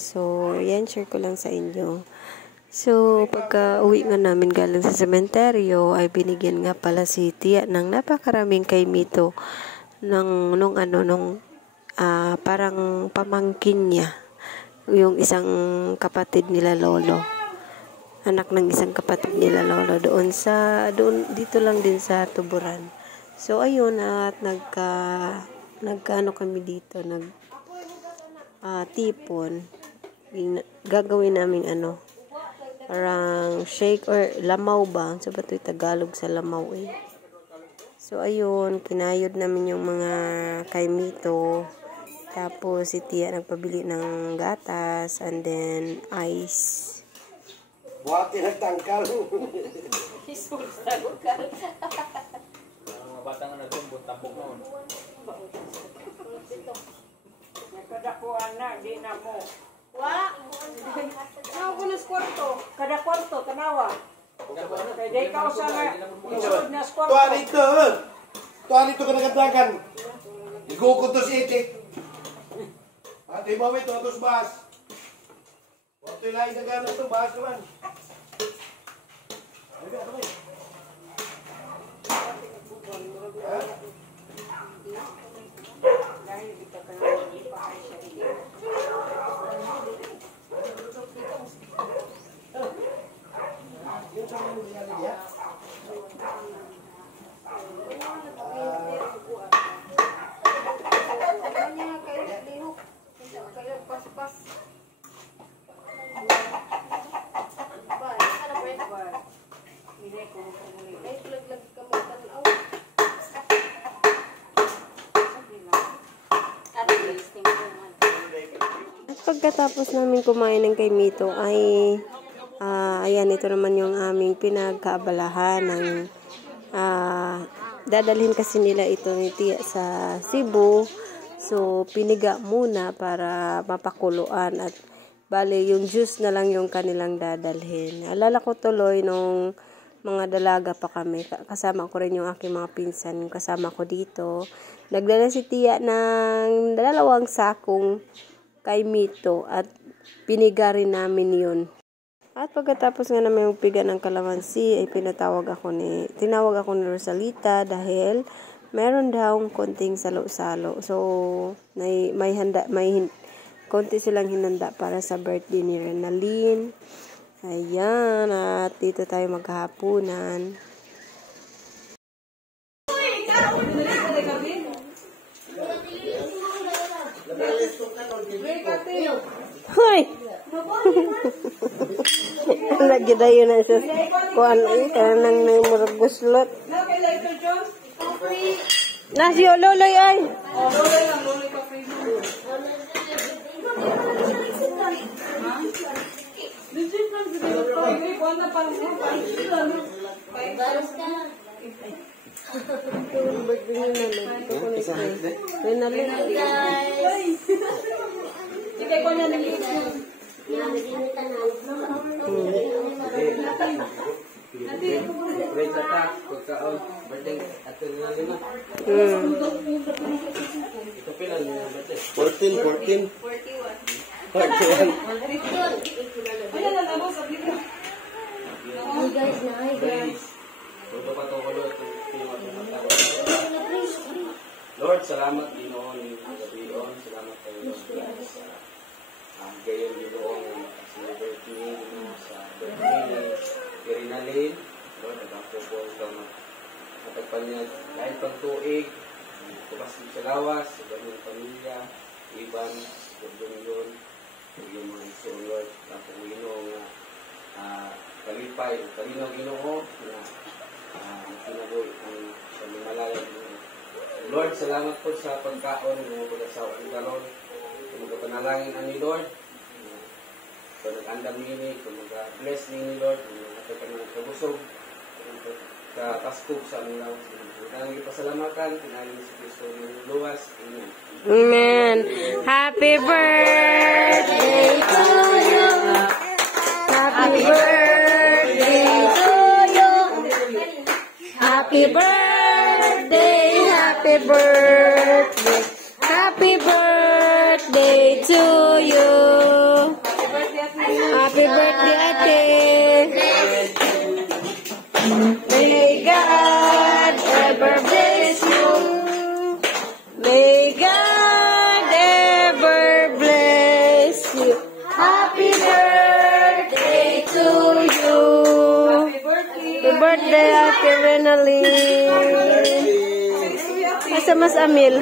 So, yan, share ko lang sa inyo. So, pagka uwi nga namin galing sa sementeryo, ay binigyan nga pala si Tia ng napakaraming kay Mito nung parang pamangkin niya. Yung isang kapatid nila lolo. Anak ng isang kapatid nila lolo dito lang din sa Tuburan. So, ayun, at nagkaano kami dito, tipon. Gagawin namin parang shake or lamaw ba? So, ba ito Tagalog sa lamaw eh. So, ayun, kinayod namin yung mga kay Mito. Tapos, si Tia nagpabili ng gatas and then ice. Buhati ng tangkal. Isus, tangkal. Mga bata nga nagtumbot, tampok noon. Nakadakuan na, di na mo. Wa? Nawa ko na kwarto. Kada kwarto, tanawa. Kaya di ka sa isod na kwarto. Tuwan ito ka nagadagan. Igukot to si Itik. At imawit ito ito sa bahas. Huwag ito ilahin na gano'n ito, bahas naman. Dahil kita ka naman ipahay siya dito. Pagkatapos namin kumain ng kay Mito ay ayan, ito naman yung aming pinagkaabalahan ng dadalhin kasi nila ito ni Tia sa Cebu. So, piniga muna para mapakuluan at bale, yung juice na lang yung kanilang dadalhin. Alala ko tuloy nung mga dalaga pa kami. Kasama ko rin yung aking mga pinsan. Yung kasama ko dito. Nagdala si Tia ng 2 sakong kay Mito at piniga rin namin yun. At pagkatapos nga namin magpiga ng kalamansi ay tinawag ako ni Rosalita dahil meron daw konting salo-salo. So, may konti silang hinanda para sa birthday ni Renalyn. Ayan, at dito tayo maghahapunan. Hoy! Lagi na yun na siya. Kuan ay, kanang na yung murag buslot. Nasi o loloy ay. Loloy lang, loloy pa free. Legit lang siguro to. Hindi ko na parang Ikay ko na naliit yun. Wait sa ta, pagkaon, birthday, ato na lima. Ito pilan mo yung birthday? 14. 41. Ayan na naman sa bigla. Hi guys. Todo pa to ko doon. Lord, salamat Ginoon ni Gabrion. Salamat kayo Lord sa gayon Ginoon celebrate ni sa birthday ni Renalyn. Lord, nagako po ito matagpan niya kahit pagtuig, tubas din sa lawas, sa ganyang pamilya, iban, yun, yung mga iso Lord, tapos Ginoo nga kalipay, kalinaw Ginoo na tinagoy ang pamimalayag Ginoo. Lord, salamat po sa pagkaon ng mga pag-asawa ng karon. Kung magpanalangin ang ni Lord, kung nag-andam nini, kung mag-bless nini Lord, kung nag-atay ng kabusog, sa Pasko sa aming lawas. Kung ipasalamatan, pinalin si Kristo ng luwas. Amen. Amen. Happy birthday to you. Happy birthday to you. Happy birthday, happy birthday, happy birthday to you. Happy birthday, ate. May God ever bless you. May God ever bless you. Happy birthday to you. Happy birthday, Ate Renalyn. Asa Mas Amil?